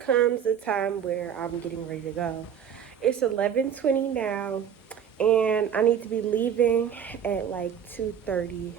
comes a time where I'm getting ready to go. It's 11:20 now, and I need to be leaving at like 2:30.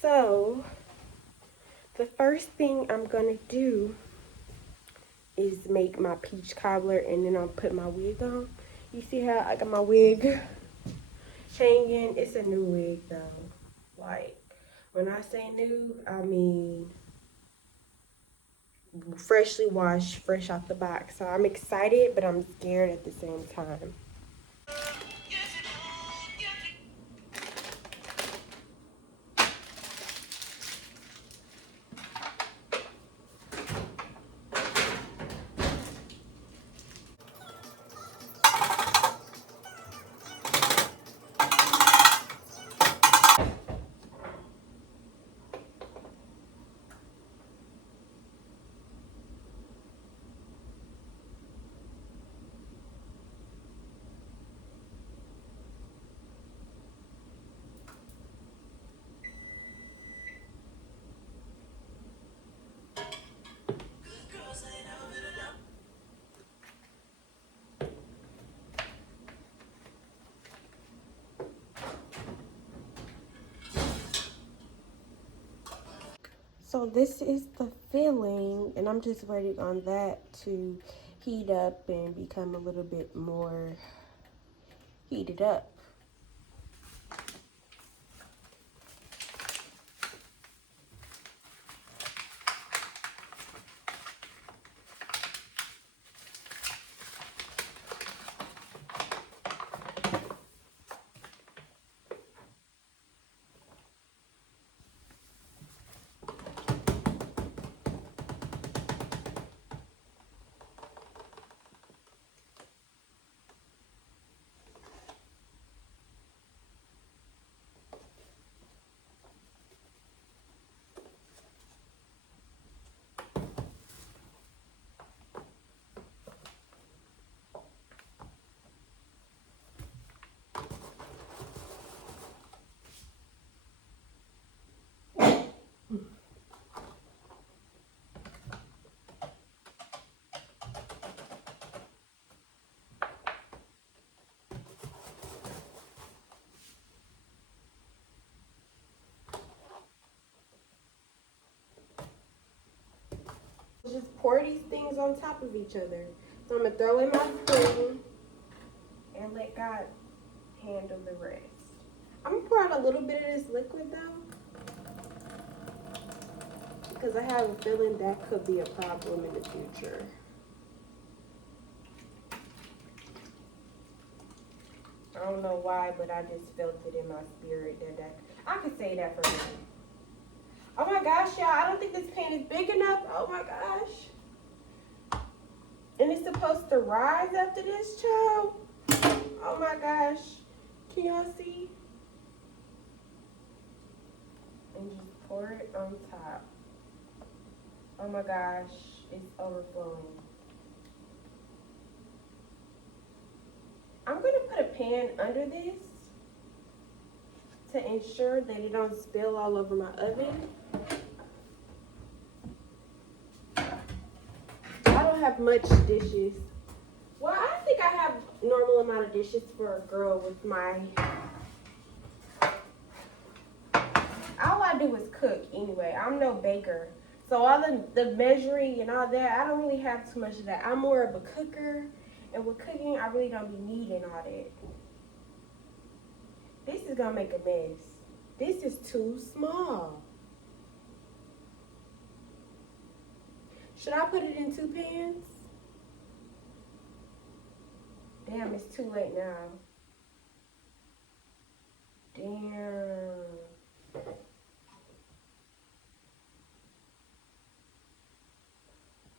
So, the first thing I'm gonna do is make my peach cobbler, and then I'll put my wig on. You see how I got my wig hanging? It's a new wig though. Like, when I say new, I mean freshly washed, fresh out the box. So I'm excited, but I'm scared at the same time. So this is the filling, and I'm just waiting on that to heat up and become a little bit more heated up. Just pour these things on top of each other. So I'm gonna throw in my spoon and let God handle the rest. I'm gonna pour out a little bit of this liquid though, because I have a feeling that could be a problem in the future. I don't know why, but I just felt it in my spirit that I could say that for me. Oh my gosh, y'all, I don't think this pan is big enough. Oh my gosh. And it's supposed to rise after this, child. Oh my gosh. Can y'all see? And just pour it on top. Oh my gosh, it's overflowing. I'm gonna put a pan under this to ensure that it don't spill all over my oven. I don't have much dishes. Well, I think I have normal amount of dishes for a girl with my... All I do is cook anyway. I'm no baker. So all the measuring and all that, I don't really have too much of that. I'm more of a cooker. And with cooking, I really don't be needing all that. This is gonna make a mess. This is too small. Should I put it in 2 pans? Damn, it's too late now. Damn.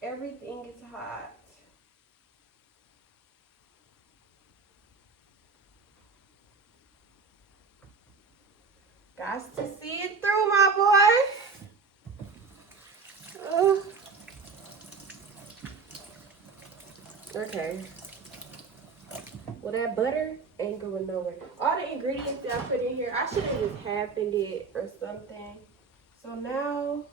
Everything is hot. Got to see it through, my boy. Okay. Well, that butter ain't going nowhere. All the ingredients that I put in here, I should have just halved it or something. So now,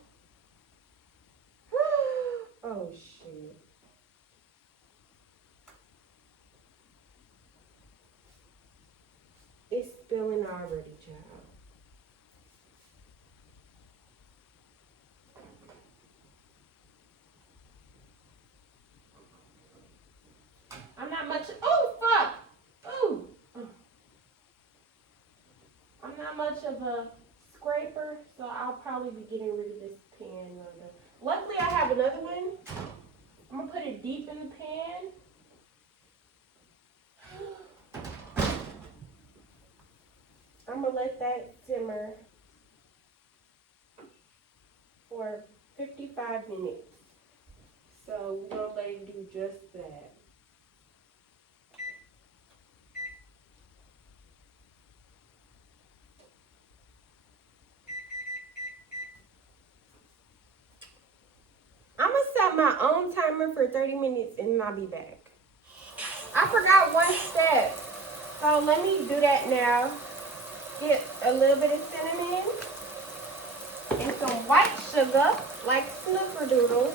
Oh shit. It's spilling already, child. I'm not much. Oh fuck. Ooh. I'm not much of a scraper, so I'll probably be getting rid of this pan. Luckily, I have another one. I'm gonna put it deep in the pan. I'm gonna let that simmer for 55 minutes. So we're gonna let it do just that. I'm gonna set my own timer for 30 minutes and then I'll be back. I forgot one step. So let me do that now. Get a little bit of cinnamon and some white sugar, like snickerdoodles.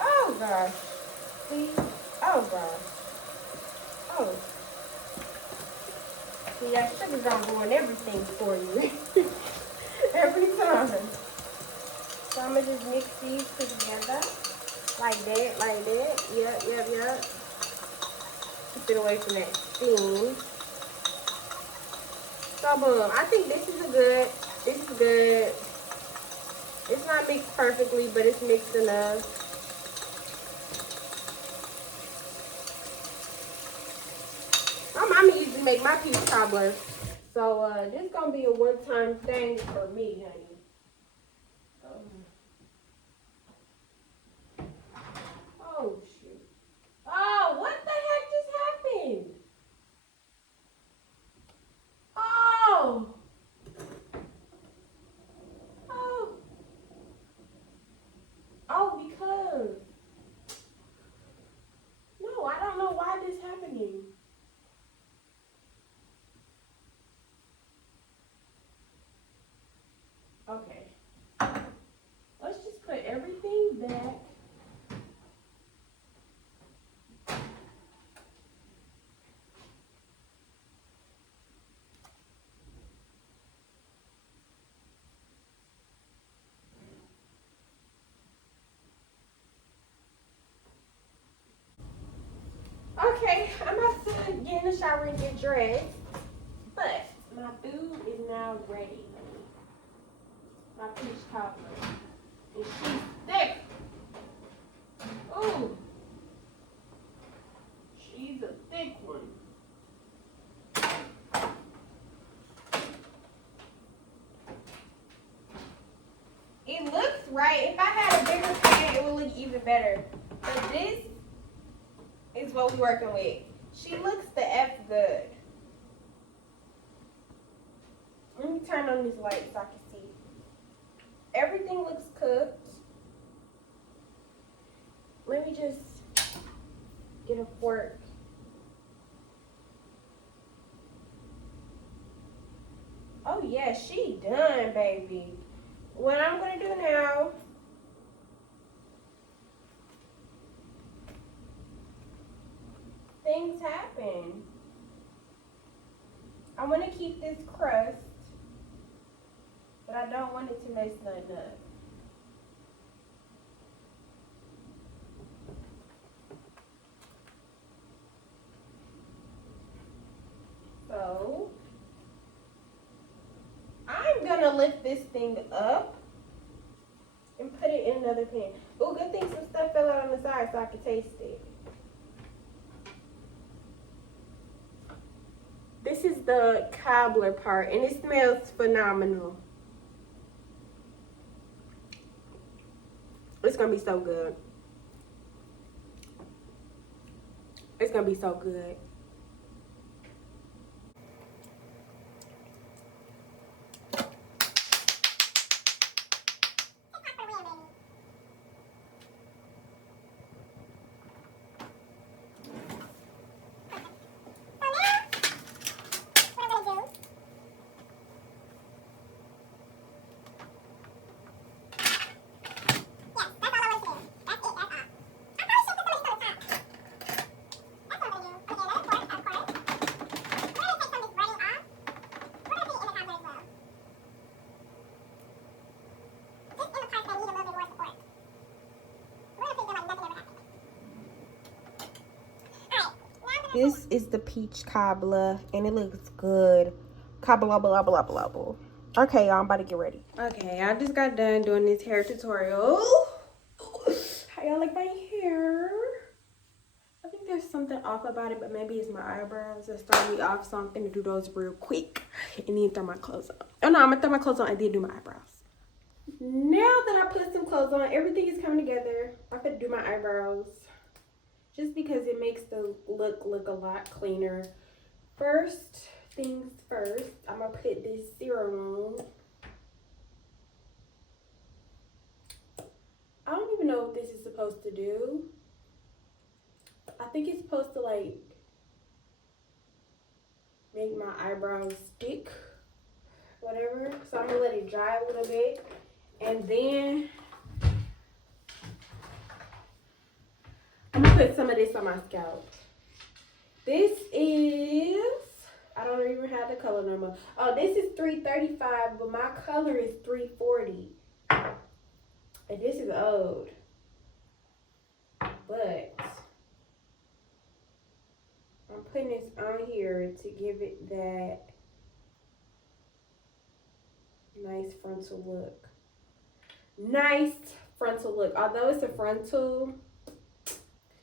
Oh gosh. See? Oh gosh. Oh. See, that sugar gonna ruin everything for you. Every time. So I'm gonna just mix these together. Like that, like that. Yep. Keep it away from that steam. So boom. I think this is good. It's not mixed perfectly, but it's mixed enough. My mama used to make my peach cobbler. So this is gonna be a one-time thing for me, honey. Oh shoot. Oh, what the heck just happened? Oh. Oh. Oh, because. No, I don't know why this is happening. Okay. Let's just put everything back. Okay, I'm about to get in the shower and get dressed. But my food is now ready. My peach cobbler. And she's thick. Ooh. She's a thick one. It looks right. If I had a bigger pan, it would look even better. But this is what we're working with. She looks the F good. Let me turn on this light so I can see. Everything looks cooked. Let me just get a fork. Oh yeah, she done, baby. What I'm gonna do now, things happen. I want to keep this crust, but I don't want it to mess nothing up. So, I'm gonna lift this thing up and put it in another pan. Oh, good thing some stuff fell out on the side so I could taste it. This is the cobbler part, and it smells phenomenal. It's gonna be so good. It's gonna be so good. This is the peach cobbler, and it looks good. Cobbler, blah, blah, blah, blah. Okay, y'all, I'm about to get ready. Okay, I just got done doing this hair tutorial. How y'all like my hair? I think there's something off about it, but maybe it's my eyebrows that start me off, so I'm gonna do those real quick and then throw my clothes on. Oh no, I'm gonna throw my clothes on and then do my eyebrows. Now that I put some clothes on, everything is coming together. I'm gonna do my eyebrows just because it makes the look a lot cleaner. First things first, I'm gonna put this serum on. I don't even know what this is supposed to do. I think it's supposed to like make my eyebrows stick, whatever. So I'm gonna let it dry a little bit, and then I'm gonna put some of this on my scalp. This is, I don't even have the color number. Oh, this is 335, but my color is 340. And this is old. But I'm putting this on here to give it that nice frontal look. Nice frontal look. Although it's a frontal,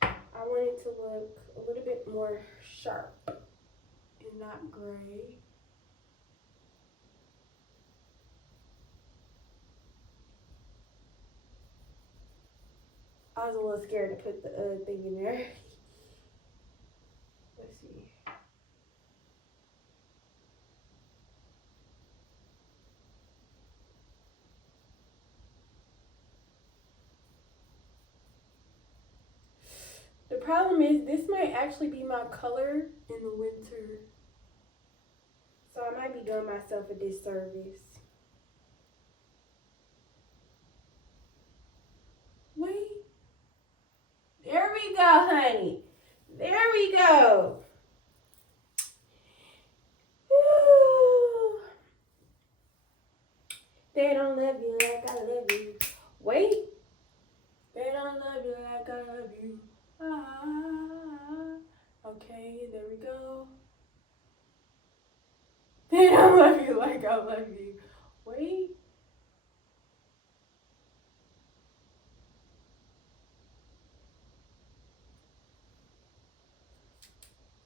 I want it to look a little bit more sharp and not gray. I was a little scared to put the thing in there. Let's see. The problem is this might actually be my color in the winter. So I might be doing myself a disservice. Wait. There we go, honey. There we go. Woo. They don't love you like I love you. Wait. They don't love you like I love you. Ah. Okay, there we go. They don't love you like I love you. Wait.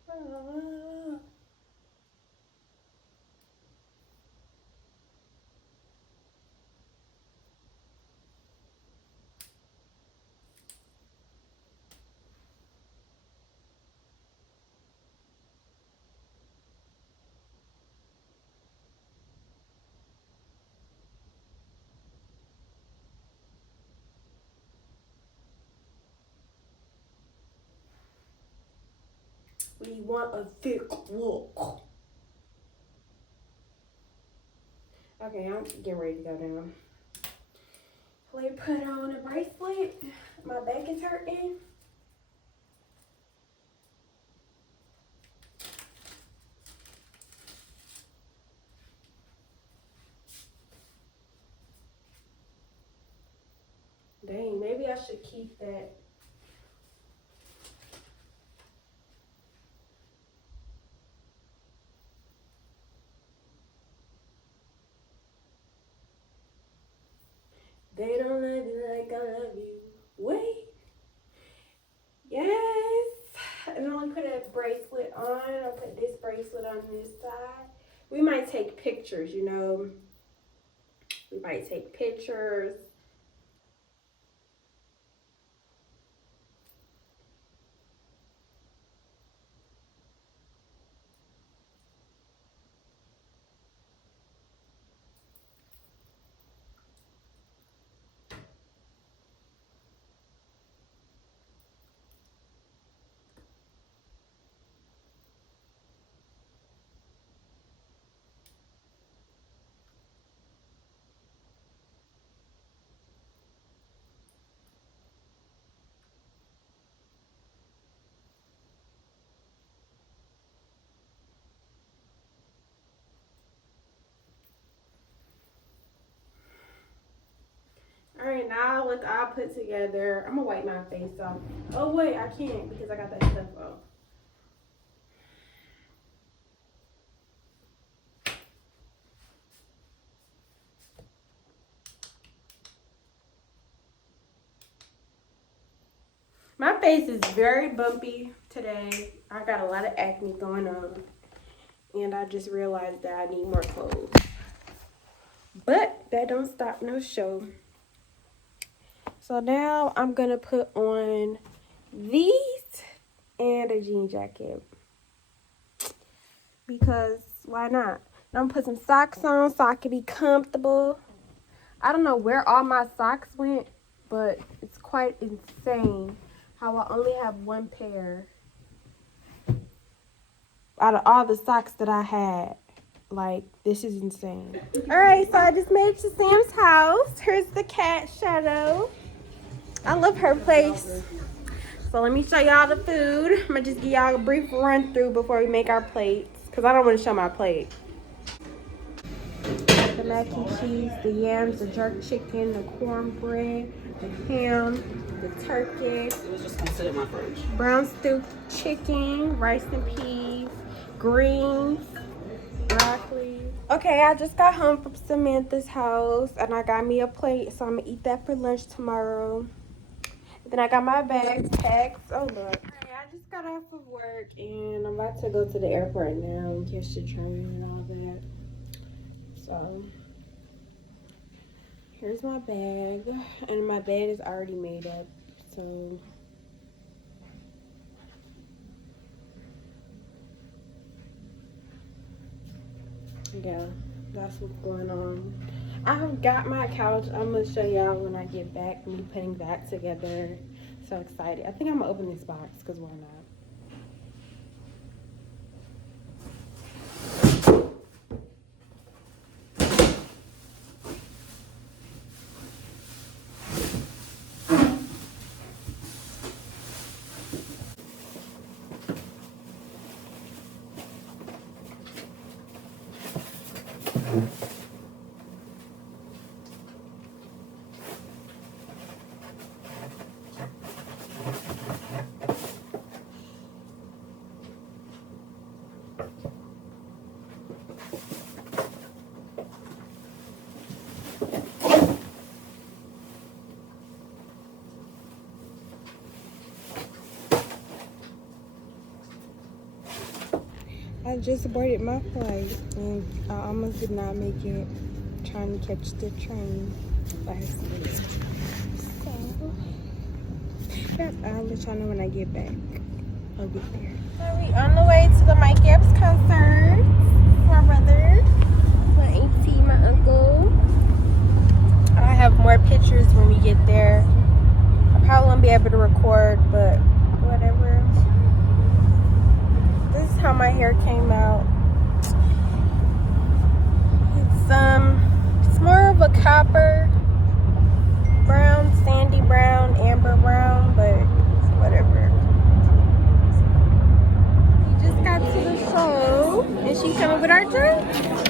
Ah. We want a thick look. Okay, I'm getting ready to go down. Let me put on a bracelet. My back is hurting. Dang, maybe I should keep that. They don't love you like I love you. Wait. Yes. And I'm gonna put a bracelet on. I'll put this bracelet on this side. We might take pictures, you know. We might take pictures. All right, now look all put together. I'm gonna wipe my face off. Oh wait, I can't because I got that stuff on. My face is very bumpy today. I got a lot of acne going on. And I just realized that I need more clothes. But that don't stop no show. So now I'm going to put on these and a jean jacket. Because why not? I'm going to put some socks on so I can be comfortable. I don't know where all my socks went, but it's quite insane how I only have one pair out of all the socks that I had. Like, this is insane. Alright, so I just made it to Sam's house. Here's the cat, Shadow. I love her place. So let me show y'all the food. I'm going to just give y'all a brief run through before we make our plates. Because I don't want to show my plate. The mac and cheese, the yams, the jerk chicken, the cornbread, the ham, the turkey. It was just considered my first. Brown stew chicken, rice and peas, greens, broccoli. Okay, I just got home from Samantha's house and I got me a plate, so I'm gonna eat that for lunch tomorrow. And then I got my bags packed. Oh look. Alright, I just got off of work and I'm about to go to the airport now and catch the train and all that. So here's my bag, and my bed is already made up, so yeah, that's what's going on. I have got my couch. I'm gonna show y'all when I get back, me putting that together. So excited. I think I'm gonna open this box because why not? I just boarded my flight and I almost did not make it trying to catch the train last minute. So, yep, I'll let y'all know when I get back. I'll get there. So we on the way to the Mike Epps concert. My brother, my auntie, my uncle. I have more pictures when we get there. I probably won't be able to record, but whatever. This is how my hair came out. It's more of a copper brown, sandy brown, amber brown, but whatever. We just got to the show. Is she coming with our drink?